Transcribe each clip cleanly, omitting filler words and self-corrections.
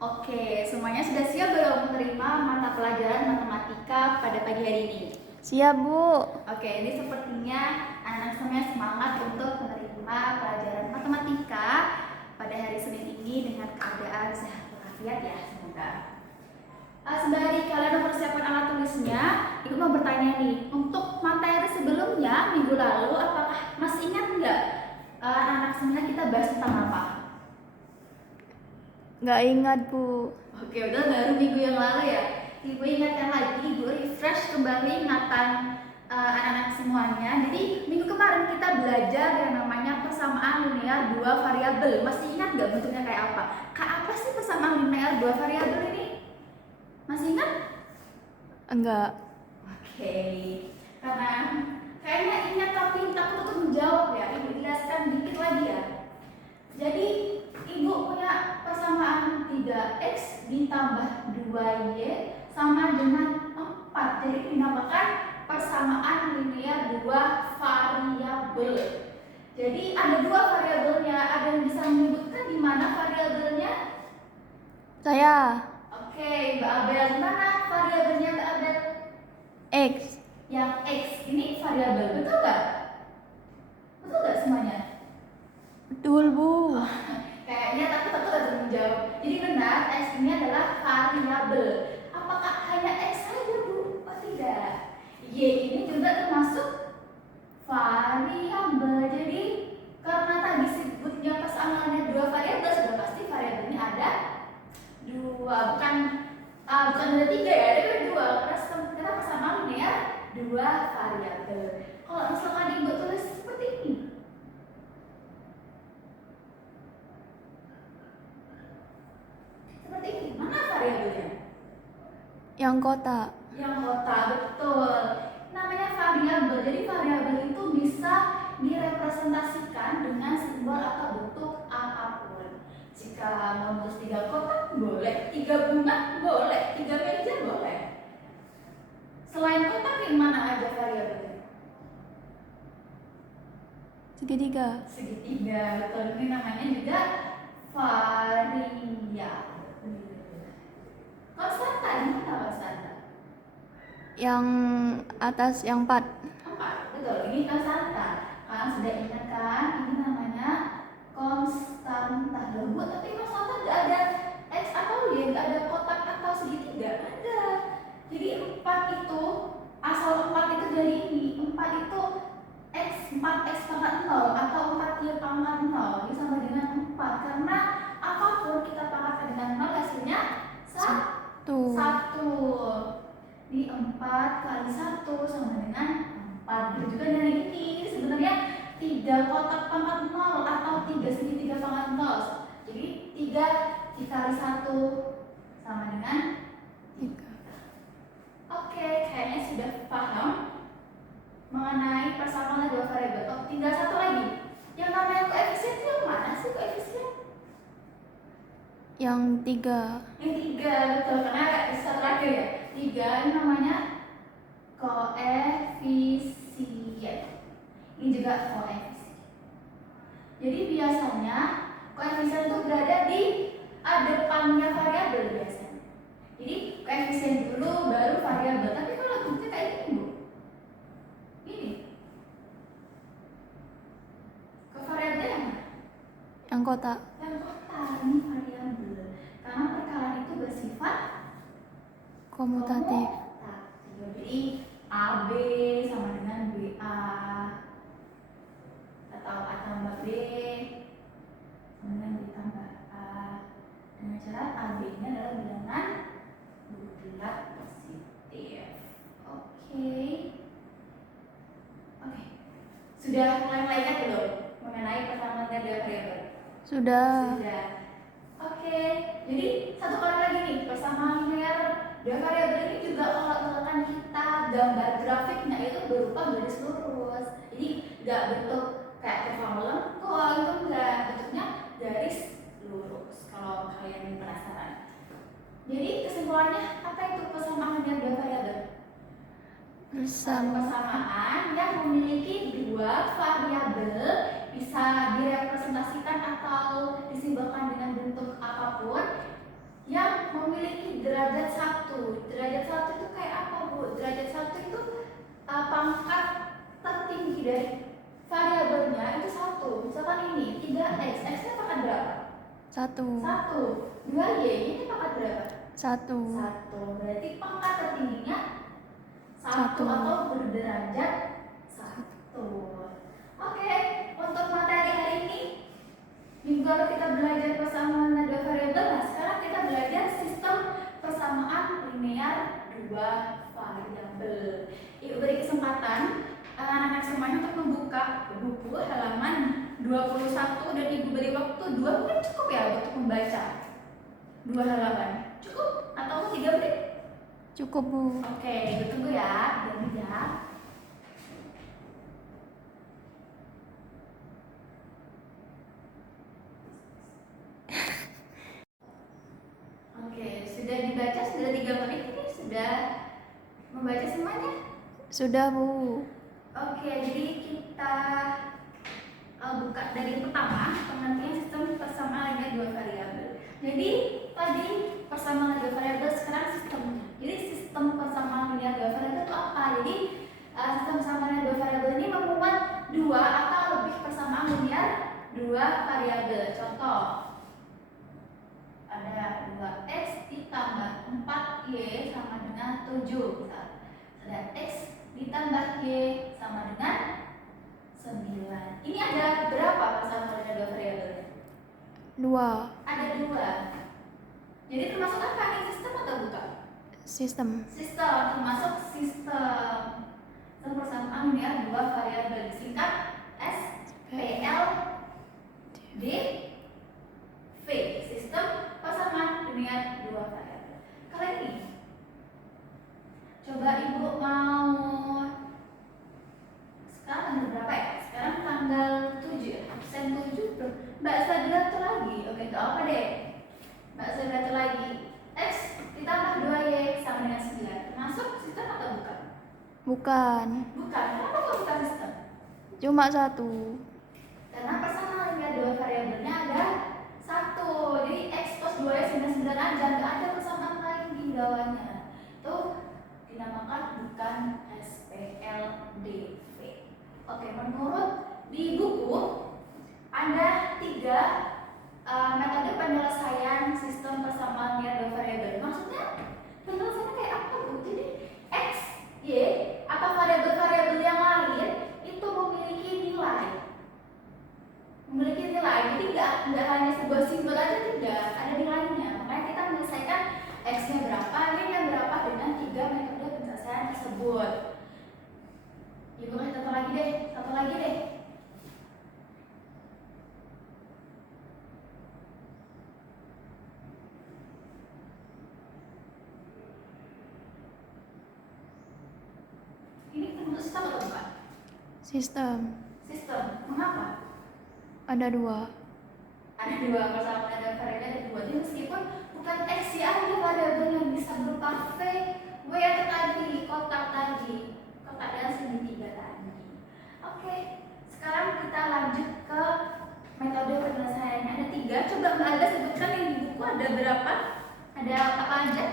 Oke, semuanya sudah siap belum menerima mata pelajaran matematika pada pagi hari ini? Siap, Bu. Oke, ini sepertinya anak-anak semuanya semangat untuk menerima pelajaran matematika pada hari Senin ini dengan keadaan sehat walafiat ya, semoga. Sembari kalian mempersiapkan alat tulisnya, Ibu mau bertanya nih, untuk materi sebelumnya minggu lalu, apakah masih ingat nggak anak-anak semuanya kita bahas tentang apa? Nggak ingat, Bu. Oke, udah baru minggu yang lalu ya. Ibu ingatkan lagi, Ibu refresh kembali ingatan anak-anak semuanya. Jadi minggu kemarin kita belajar yang namanya persamaan linear dua variabel. Masih ingat nggak bentuknya kayak apa? Kayak apa sih persamaan linear dua variabel ini? Masih ingat? Enggak. Oke, karena kayaknya ingat tapi takut untuk menjawab ya. Ibu jelaskan dikit lagi ya. Jadi Ibu punya persamaan 3x ditambah 2y sama dengan 4. Jadi dinamakan persamaan linear dua variabel. Jadi ada dua variabelnya. Ada yang bisa menyebutkan di mana variabelnya? Saya. Oke, Mbak Abel, mana variabelnya Mbak Abel? X. Yang x ini variabel, betul nggak? Betul nggak semuanya? Betul, Bu. Kayaknya takut akan menjawab. Jadi benar, x ini adalah variabel. Apakah hanya x saja, Bu? Oh tidak. Y ini juga termasuk variabel. Jadi karena tadi sebutnya persamaannya dua variabel, sudah pasti variabelnya ada dua, bukan ada tiga ya, ada dua. Karena persamaan linear dua variabel. Kalau misalkan Ibu tulis seperti ini, seperti ini, mana variabelnya? Yang kotak. Yang kotak, betul. Namanya variabel. Jadi variabel itu bisa direpresentasikan dengan simbol atau bentuk apapun. Jika mau tulis 3 kotak boleh, 3 bunga boleh, 3 meja boleh. Selain kotak yang mana aja variabelnya? Segitiga. Segitiga, betul. Ini namanya juga variabel. Konstanta, ini apa konstanta? Yang atas yang 4. 4, betul. Ini konstanta. Kalian sudah ingat kan? Ini namanya konstanta. Loh, Bu, tapi konstanta nggak ada x atau y, nggak ada kotak atau segitiga. Ada. Jadi 4 itu, asal 4 itu dari ini. 4 itu x, 4x pangkat 0 atau 4y pangkat 0. Ini sama dengan 4. Karena apapun kita pangkatkan dengan 0, hasilnya 1. Ini 4 kali 1 sama dengan 4. Begitu juga dari ini. Ini sebenarnya 3 kotak pangkat 0 atau 3 segitiga pangkat 0. Jadi 3 dikali 1 sama dengan 3. Oke, kayaknya sudah paham mengenai persamaan dua variabel. Oh, tinggal satu lagi. Yang namanya koefisien itu yang mana sih koefisien? Yang 3. Yang 3, betul. Karena ada satu lagi ya. 3 ini namanya koefisien. Ini juga koefisien. Jadi biasanya koefisien itu berada di depannya variabel biasanya. Jadi koefisien dulu baru variabel. Tapi kalau bentuknya kayak gini, Bu. Ini. Ke variabelnya yang mana? Yang kotak. Yang kotak ini variabel. Karena perkalian itu bersifat Komutatif. jadi AB sama dengan BA atau A tambah B sama dengan B tambah A dengan cara AB nya adalah bilangan bulat positif. Oke. Sudah mulai ingat belum mengenai persamaan dua variabel? Sudah. Oke, jadi satu kali lagi nih, persamaan linear dua variabel ini juga kalau misalkan kita gambar grafiknya itu berupa garis lurus. Jadi nggak bentuk kayak kurva melengkung, itu enggak, bentuknya garis lurus. Kalau kalian penasaran. Jadi kesimpulannya apa itu persamaan linear dua variabel? Persamaan yang memiliki dua variabel bisa direpresentasikan atau disimbolkan dengan bentuk apapun yang derajat 1. Derajat 1 itu kayak apa, Bu? Derajat 1 itu pangkat tertinggi dari variabelnya itu 1. Misalkan ini 3x, x-nya pangkat berapa? 1. 1. 2y, ini pangkat berapa? 1. 1. Berarti pangkat tertingginya 1 1. atau berderajat 1. Oke, untuk materi hari ini minggu lalu kita belajar persamaan nada variabel. Nah, sekarang kita belajar sistem persamaan linear dua variabel. Ibu beri kesempatan anak-anak semuanya untuk membuka buku halaman 21 dan Ibu beri waktu 2 menit cukup ya untuk membaca 2 halaman. Cukup atau 3 menit? Cukup, Bu. Oke, Ibu tunggu ya. 2 menit ya. Oke, sudah dibaca, sudah 3 menit ini sudah membaca semuanya? Sudah, Bu. Oke, jadi kita buka dari yang pertama, pengertian sistem persamaan linear dua variabel. Jadi tadi persamaan dua variabel, sekarang sistemnya. Jadi sistem persamaan linear dua variabel itu apa? Jadi sistem persamaan linear dua variabel ini memuat dua atau lebih persamaan linear dua variabel. Contoh, ada 2x ditambah 4y sama dengan 7. Ada x ditambah y sama dengan 9. Ini ada berapa persamaan linear dua variabel? 2. Ada 2. Jadi termasuk apa nih, sistem atau bukan? Sistem. Sistem, termasuk sistem persamaan linear dua variabel, disingkat SPLDV. Sistem persamaan linear dua variabel. Kali ini coba Ibu mau, sekarang tanggal berapa ya? Sekarang tanggal 7 ya? Absen 7 belum. Mbak Sadra tuh lagi. Oke, gak apa deh. Mbak Sadra tuh lagi. X ditambah 2y sama dengan 9. Termasuk sistem atau bukan? Bukan. Bukan. Kenapa kok bukan sistem? Cuma 1. Karena persamaan linear dua variabelnya ada 1. Jadi x plus 2y sama 9 aja. Gak ada persamaan lain di bawahnya. Itu dinamakan bukan SPLDV. Oke, menurut di buku ada 3 metode penyelesaian sistem persamaan linear dua variabel. Maksudnya penyelesaiannya kayak apa, Bu? Jadi x, y atau variabel-variabel yang lain itu memiliki nilai. Jadi nggak hanya sebuah simbol aja, tidak, ada nilainya. Makanya kita menyelesaikan x-nya berapa, y-nya berapa dengan 3 metode penyelesaian tersebut. Ibu kasih satu lagi deh. Ini termasuk sistem atau bukan? Sistem. Sistem. Mengapa? Ada 2. Ada 2 persamaan dan variabel ada 2. Jadi meskipun bukan x ya, ada variabel yang bisa berupa v, w atau tadi kotak dan segitiga tadi. Oke, sekarang kita lanjut ke metode penyelesaiannya. Ada 3. Coba Mbak Alda sebutkan yang di buku ada berapa? Ada apa aja?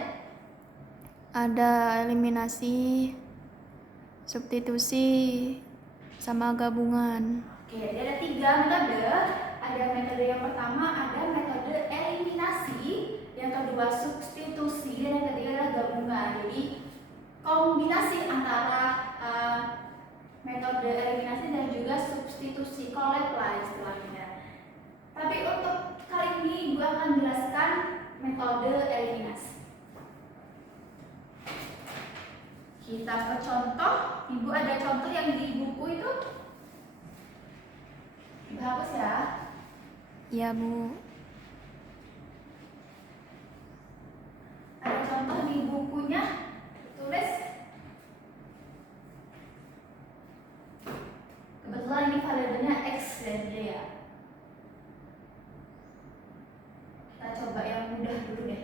Ada eliminasi, substitusi, sama gabungan. Oke, jadi ada 3 metode. Ada metode yang pertama, ada metode eliminasi, yang kedua substitusi, dan yang ketiga adalah gabungan. Jadi kombinasi antara metode eliminasi dan juga substitusi, collab lah istilahnya. Tapi untuk kali ini Ibu akan jelaskan metode eliminasi. Kita ke contoh. Ibu ada contoh yang di buku itu. Ibu hapus ya. Ya, Bu. Ada contoh di bukunya. Tulis. Kebetulan ini variabelnya x dan y ya. Kita coba yang mudah dulu deh.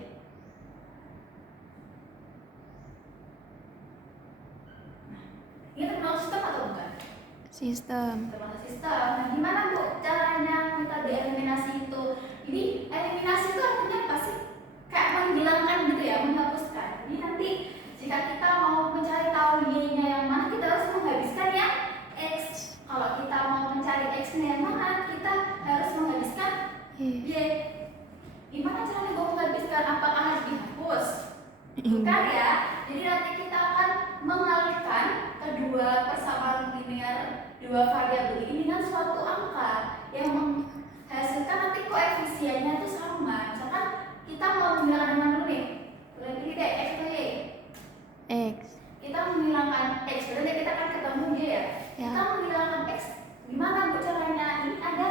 Ini termasuk sistem atau bukan? Sistem. Termasuk sistem. Nah, gimana Bu caranya metode eliminasi itu? Jadi eliminasi itu artinya apa sih? Kayak menghilangkan gitu ya, Bukan ya. Jadi nanti kita akan mengalihkan kedua persamaan linear dua variabel ini dengan suatu angka yang menghasilkan nanti koefisiennya itu sama. Misalkan kita mau menghilangkan mana dulu nih? Boleh pilih deh, X atau Y? X. Kita menghilangkan X, berarti kita akan ketemu Y ya? Ya. Kita menghilangkan X, gimana bu caranya? Ini ada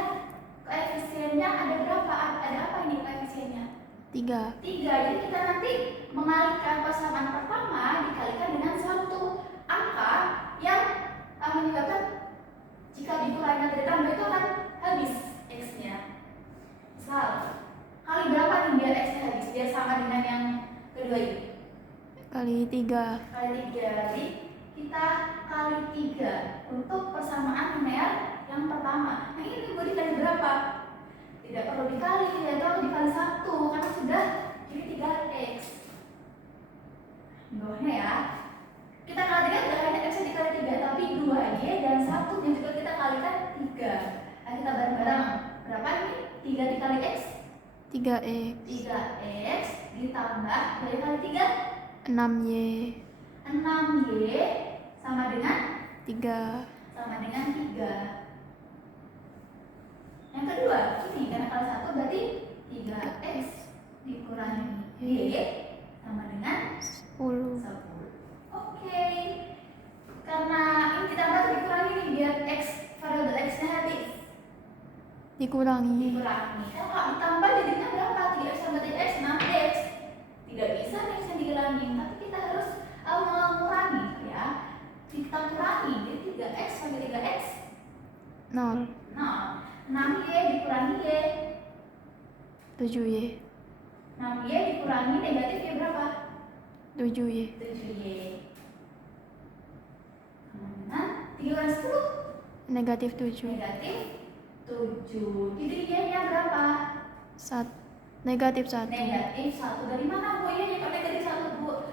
koefisiennya, ada berapa? Ada apa ini koefisiennya? 3. 3. Jadi kita nanti mengalihkan persamaan pertama dikalikan dengan suatu angka yang menyebabkan jika dikurangi atau ditambah itu akan habis X-nya. Misal, kali berapa nih biar X-nya habis? Biar sama dengan yang kedua ini. Kali 3. Kali 3. Jadi kita kali 3 untuk persamaan linear yang pertama. Nah ini mau dikali berapa? Tidak perlu dikali, yaitu dikali 1 karena sudah jadi 3x. Di bawahnya ya. Kita kali 3 tidak hanya x dikali 3 tapi 2y dan 1 yang juga kita kalikan 3. Nah kita bareng-bareng. Berapa ini? 3 dikali x? 3x. 3x ditambah dari kali 3? 6y. 6y sama dengan 3. sama dengan 3. Yang kedua, ini karena kali 1 berarti 3x dikurangi y sama dengan 10. 10. Oke. Karena ini ditambah atau dikurangi nih biar x variabel x-nya habis. Dikurangi. Dikurangi. Kalau ditambah jadinya berapa? 3x tambah 3x 6x. Tidak bisa nih x yang dikurangi, tapi kita harus mengurangi ya. Kita kurangi jadi 3x sampai 3x 0. 0. 6y dikurangi y 7y. 6y dikurangi negatif y berapa? 7y. 7y sama dengan 3 kurangi 10 Negatif 7. negatif 7. Jadi y nya berapa? Negatif 1. Negatif 1. Dari mana bu y nya kok negatif 1 bu?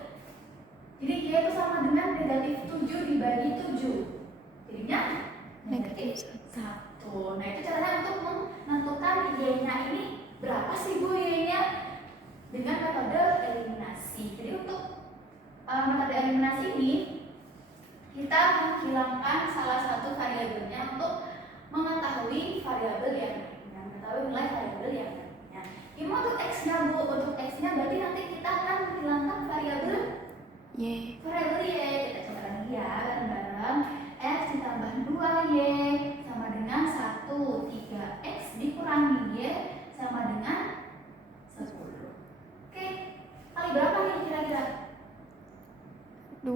Jadi y itu sama dengan negatif 7 dibagi 7. Jadinya negatif 1. Nah itu caranya untuk menentukan y-nya ini berapa sih bu y-nya dengan metode eliminasi. Jadi untuk metode eliminasi ini kita menghilangkan salah satu variabelnya untuk mengetahui variabel yang lainnya, mengetahui nilai variabel yang lainnya. Gimana untuk x-nya bu? Untuk x-nya berarti nanti kita akan menghilangkan variabel Y. Variabel y. Kita coba lagi ya bareng-bareng. X ditambah 2y sama dengan 1. 3x dikurangi y sama dengan 10. Oke, kali berapa nih kira-kira? 2.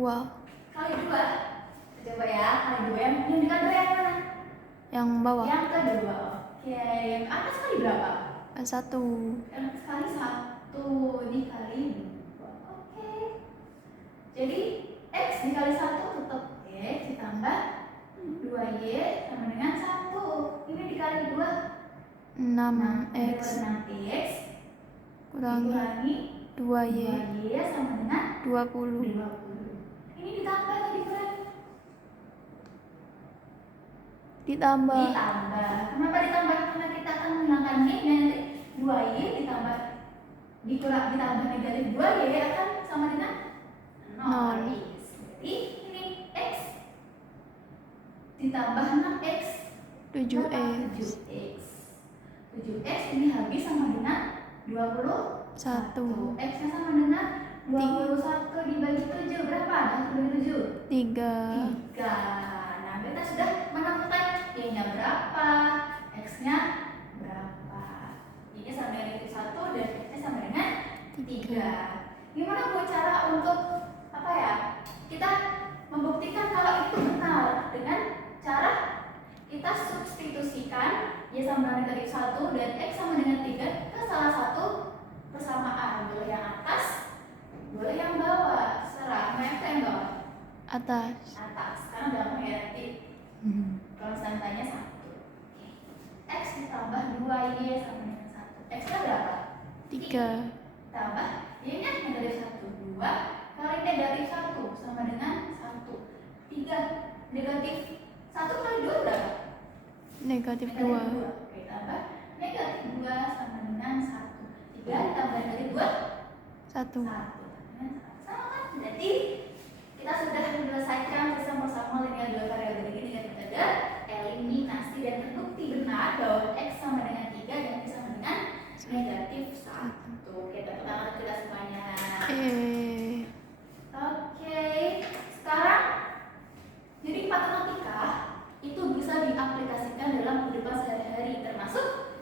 Kali 2. Kita coba ya, kali 2 yang dekat 2 yang mana? Yang bawah. Yang kedua. Oke, yang atas kali berapa? 1. Yang kali 1 dikali 2. Oke. Jadi x dikali 1 tetap x ditambah 2y sama dengan 1. Ini dikali 2 6x 6x kurangi 2y 2y sama dengan 20. 20. Ini ditambah atau dikurangi? Ditambah. Ditambah. Kenapa ditambah? Karena kita akan menghilangkan y nanti 2y ditambah ditambah negatif 2y akan sama dengan 0. Jadi ini x ditambah 6x 7x 7x. 7x ini habis sama dengan 21. 1. X nya sama dengan 21 dibagi 7 berapa? Ada dibagi 7? 3. 3. Nah kita sudah menemukan y nya berapa, x nya berapa. Y nya sama dengan negatif 1 dan x nya sama dengan 3. Gimana bu cara untuk apa ya? Kita membuktikan kalau itu benar dengan cara kita substitusikan y sama dengan negatif 1 dan x sama dengan 3 ke salah satu persamaan. Boleh yang atas, boleh yang bawah. Serah, mana yang bawah? Atas. Atas, karena belakangnya ya nanti kalau tanya 1. X ditambah 2y sama dengan 1. X nya berapa? 3. Tambah y nya negatif 1. 2 kali negatif 1 sama dengan 1. 3. Negatif 1 kali 2 berapa? Negatif 2. Oke, tambah negatif 2 sama dengan 1. 3 tambah negatif 2 1. 1 dengan 1. Berarti kita sudah menyelesaikan sistem persamaan linear dua variabel ini dengan metode eliminasi dan terbukti benar bahwa X sama dengan 3 dan Y sama dengan negatif 1. Oke, tepuk tangan kita semuanya. Oke, sekarang jadi matematika itu bisa diaplikasikan dalam kehidupan sehari-hari, termasuk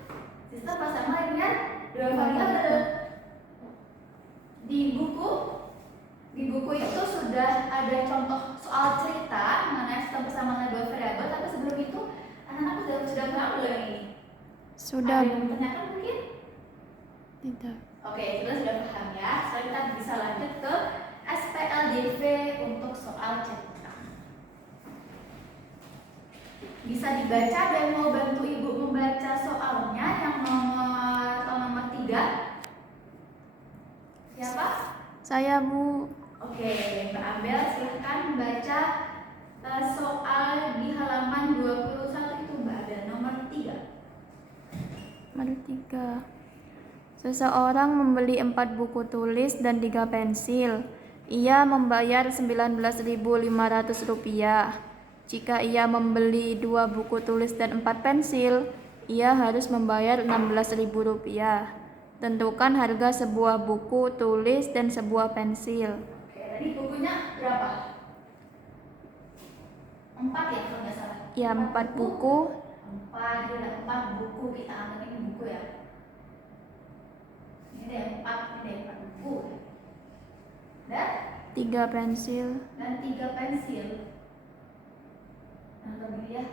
sistem persamaan linear dua variabel. Di buku itu sudah ada contoh soal cerita mengenai sistem persamaan dua variabel, tapi sebelum itu anak-anak sudah paham belum ini? Sudah, Ada yang Bu. ditanyakan mungkin? Tidak. Oke, kita sudah paham ya. Sekarang kita bisa lanjut ke SPLDV untuk soal cerita. Bisa dibaca dan mau bantu ibu membaca soalnya yang nomor 3. Siapa? Saya, Bu. Oke, Mbak Abel silahkan membaca soal di halaman 21 itu Mbak Abel nomor 3. Nomor 3. Seseorang membeli 4 buku tulis dan 3 pensil. Ia membayar Rp19.500. Jika ia membeli 2 buku tulis dan 4 pensil, ia harus membayar Rp16.000. Tentukan harga sebuah buku tulis dan sebuah pensil. Oke, tadi bukunya berapa? 4 ya kalau nggak salah. Ya, 4 buku. 4, dia ada 4 buku, kita anggap ini buku ya. Ini ada 4 buku. Dan 3 pensil. 3 pensil. Nah, lebih ya.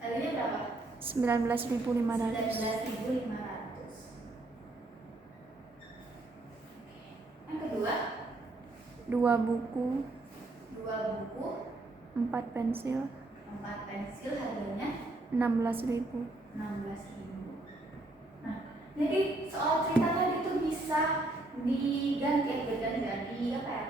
Harganya berapa? Rp19.500. 19.500. Yang kedua, 2 buku, 2 buku, 4 pensil, 4 pensil harganya Rp16.000. 16.000. Nah, jadi soal cerita tadi itu bisa diganti apa ya?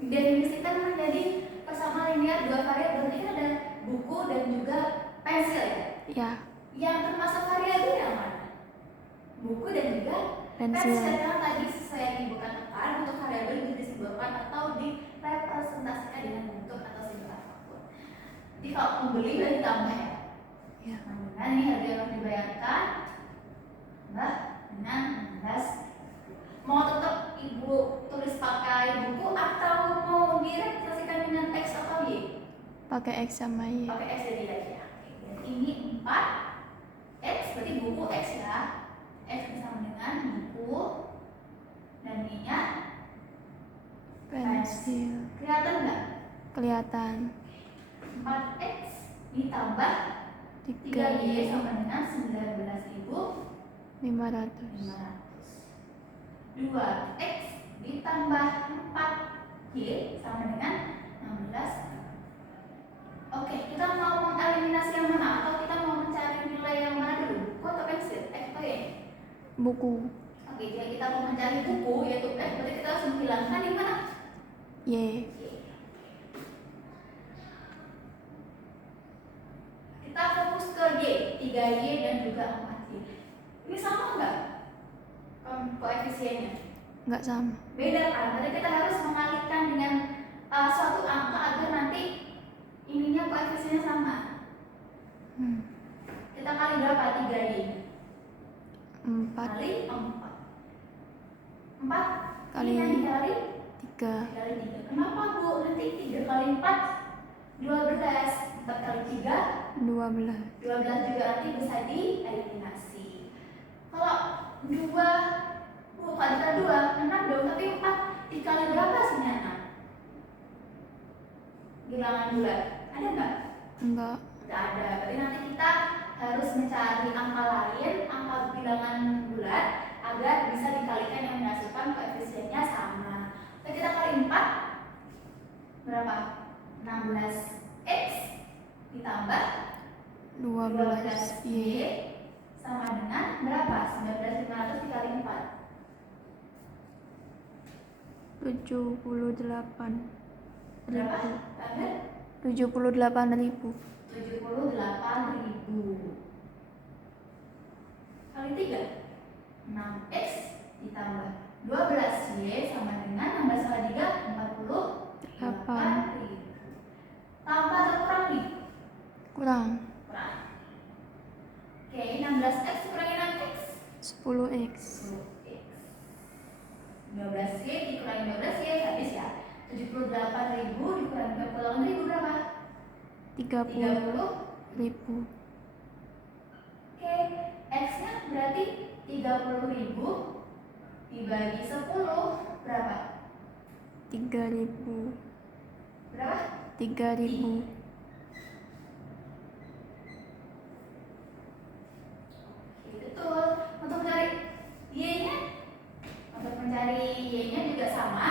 Didefinisikan menjadi persamaan linear dua variabel. Berarti ada buku dan juga pensil ya. Ya, Yang termasuk variabel yang mana? Buku dan juga pensil. Karena tadi sesuai yang ibu katakan, untuk variabel bisa disimbolkan atau direpresentasikan dengan bentuk atau simbol apapun. Jadi kalau membeli berarti tambah ya. Ya. Nah, ini harga yang dibayarkan tambah dengan 16. Mau tetap ibu tulis pakai buku atau mau direpresentasikan dengan X atau Y? Pakai X sama Y. Pakai X jadi aja. Jadi ini 4 X berarti buku X ya. X sama dengan buku dan Y-nya Pensil. kelihatan nggak? Kelihatan. 4X ditambah 3Y sama dengan 19.500. 2X ditambah 4Y sama dengan 16. Oke, kita mau mengeliminasi yang mana atau kita mau mencari nilai yang mana dulu? Buku atau pensil? X atau Y? Buku. Oke, jadi kita mau mencari buku yaitu X, berarti kita harus menghilangkan yang mana? Y. Kita fokus ke Y, 3Y dan juga 4Y. Ini sama nggak koefisiennya? Nggak sama. Beda kan? Berarti kita harus mengalihkan dengan suatu angka agar nanti ininya koefisiennya sama. Kita kali berapa 3Y? 4 Kali 4. 4 Kali ini dikali 3. kali 3. Kenapa Bu? Nanti 3 kali 4 12. 4 kali 3 12. 12 juga nanti bisa dieliminasi. Kalau 2 Bu kali 2 6 dong, tapi 4 dikali berapa hasilnya 6? Bilangan bulat ada nggak? Enggak. Nggak ada. Berarti nanti kita harus mencari angka lain, angka bilangan bulat agar bisa dikalikan yang menghasilkan koefisiennya sama. Jadi kita kali 4 berapa? 16X ditambah 12Y. sama dengan berapa? 19.500 dikali 4. 78.000. Berapa? Tanda? 78.000. 78.000 kali 3 6X ditambah 12Y sama dengan 16 kali 3, 48.000. Tambah atau kurang nih? Kurang. Kurang. Oke, 16X kurangi 6X. 10x. 10X. 12Y dikurangi 12Y habis ya. 78.000 dikurangi 48.000 berapa? 30.000. Oke, X-nya berarti 30.000 dibagi 10 berapa? 3.000. Berapa? 3.000. Oke, betul. Untuk mencari Y-nya, juga sama.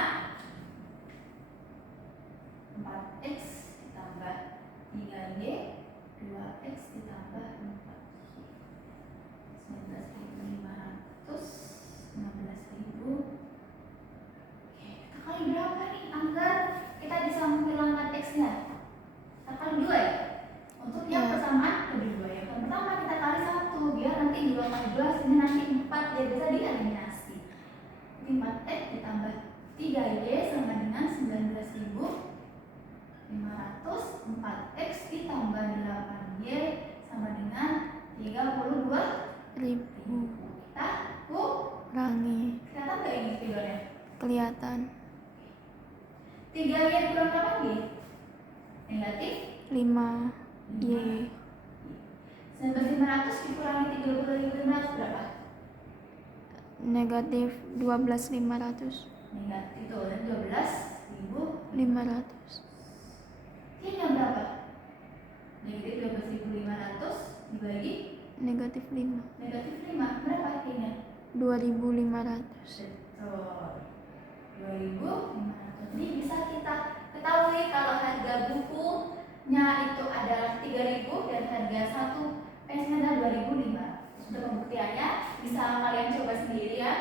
4X ditambah 3Y, 2X ditambah 4Y. 19.500, 16.000. Oke, kita kali berapa nih agar kita bisa menghilangkan X-nya? Kita kali 2 ya? Untuk yang Ya. persamaan lebih 2 ya. Yang pertama kita kali 1 biar nanti 2 kali 2 sini nanti 4 dia bisa dieliminasi. 4X ditambah 3Y sama dengan 19.500, 4X ditambah 8Y sama dengan 32.000. Kita Kurangi. kelihatan nggak ini figurnya? Kelihatan. 3Y kurang 8Y? Negatif 5y. 19.500 dikurangi 32.500 berapa? Negatif 12.500. Negatif itu 12.500. 500. Y-nya berapa? Negatif 12.500 dibagi Negatif 5. negatif 5 berapa Y-nya? 2.500. Betul, 2.500. Ini bisa kita ketahui kalau harga bukunya itu adalah 3.000 dan harga satu pensilnya adalah 2.500. Untuk pembuktiannya bisa kalian coba sendiri ya.